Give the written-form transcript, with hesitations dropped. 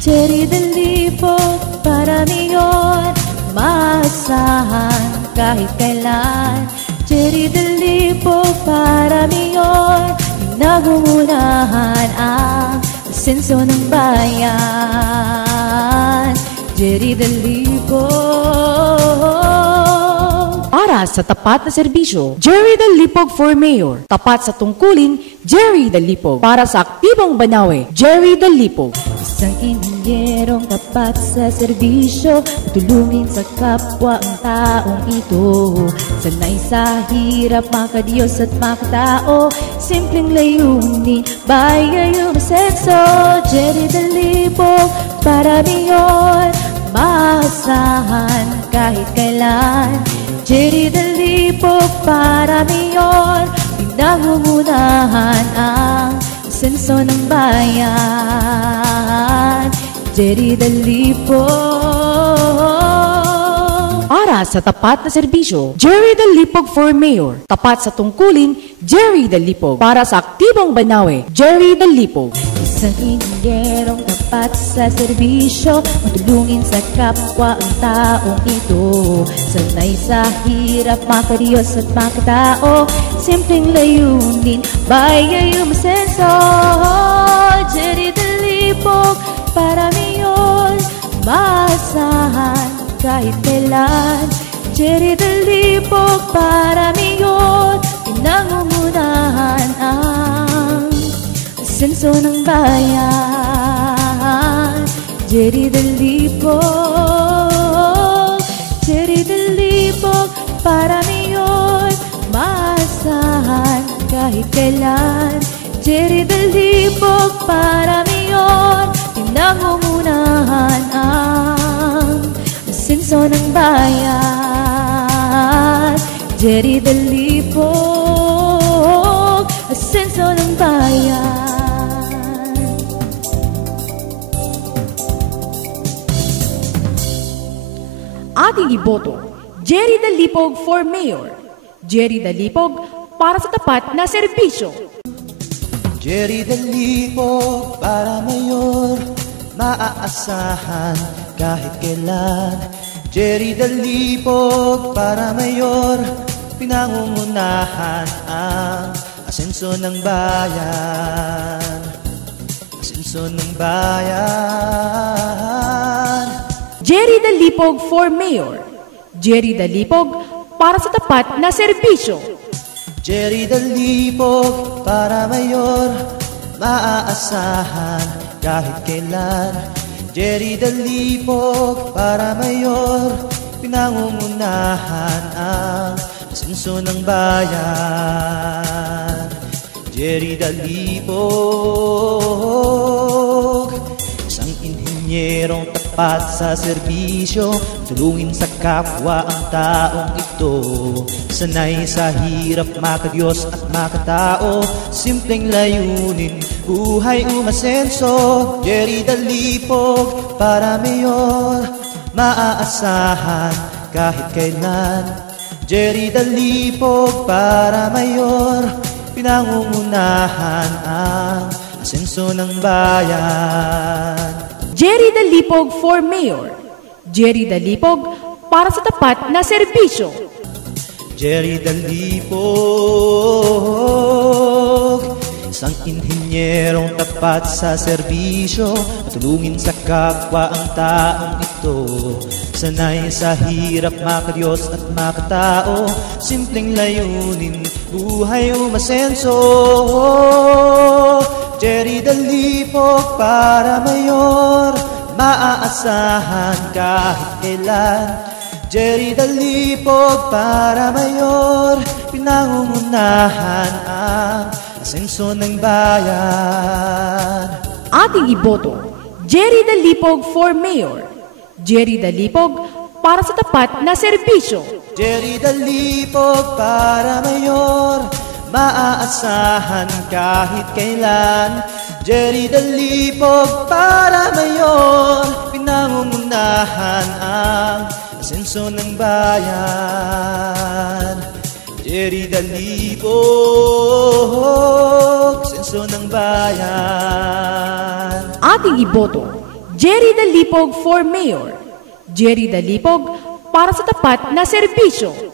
Jerry Delipog, para niyon maasahan kahit kailan. Jerry Delipog, para niyon nagungunahan ang asenso ng bayan. Jerry Delipog. Para sa tapat na serbisyo, Jerry Delipog for Mayor. Tapat sa tungkulin, Jerry Delipog. Para sa aktibong Banawe, Jerry Delipog. Isang inhinyerong tapat sa serbisyo, matulungin sa kapwa ang taong ito. Sanay sa hirap, makadiyos at makatao, simpleng layunin, bayay umasenso. Jerry Delipog, para niyon maasahan kahit kailan. Jerry Delipog, para niyon pinangungunahan ang asenso ng bayan. Jerry Delipog. Para sa tapat na serbisyo, Jerry Delipog for Mayor. Tapat sa tungkulin, Jerry Delipog. Para sa aktibong Banawe, Jerry Delipog. Isang inhinyerong tapat sa serbisyo, matulungin sa kapwa ang taong ito. Sanay sa hirap, makadiyos at makatao, simpleng layunin, bayay umasenso. Jerry Delipog, para niyon maasahan kahit kailan. Jerry Delipog, para niyon pinangungunahan ang asenso ng bayan. Jerry Delipog, Jerry Delipog, para niyon maasahan kahit kailan. Jerry Delipog, para niyon pinangungunahan ang asenso ng bayan. Jerry Delipog, asenso ng bayan. Ating iboto, Jerry Delipog for Mayor. Jerry Delipog, para sa tapat na serbisyo. Jerry Delipog, para mayor, maaasahan kahit kailan. Jerry Delipog, para mayor, pinangungunahan ang asenso ng bayan. Asenso ng bayan. Jerry Delipog for Mayor. Jerry Delipog, para sa tapat na serbisyo. Jerry Delipog, para mayor, maaasahan kahit kailan. Jerry Delipog, para mayor, pinangungunahan ang asenso ng bayan. Jerry Delipog, isang inhinyerong tapat sa serbisyo, tulungin sa kapwa ang taong ito. Sanay sa hirap, makadiyos at makatao, simpleng layunin, buhay umasenso. Jerry Delipog, para mayor, maaasahan kahit kailan. Jerry Delipog, para mayor, pinangungunahan ang asenso ng bayan. Jerry Delipog for Mayor. Jerry Delipog, para sa tapat na serbisyo. Jerry Delipog, isang inhinyerong tapat sa serbisyo, matulungin sa kapwa ang taong ito. Sanay sa hirap, makadiyos at makatao, simpleng layunin, buhay umasenso. Jerry Delipog, para mayor, maaasahan kahit kailan. Jerry Delipog, para mayor, pinangungunahan ang asenso ng bayan. Ating iboto, Jerry Delipog for Mayor. Jerry Delipog, para sa tapat na serbisyo. Jerry Delipog, para mayor, maaasahan kahit kailan. Jerry Delipog, para mayor, pinangungunahan ang asenso ng bayan. Jerry Delipog, asenso ng bayan. Ating iboto, Jerry Dalipog for Mayor. Jerry Dalipog para sa tapat na serbisyo.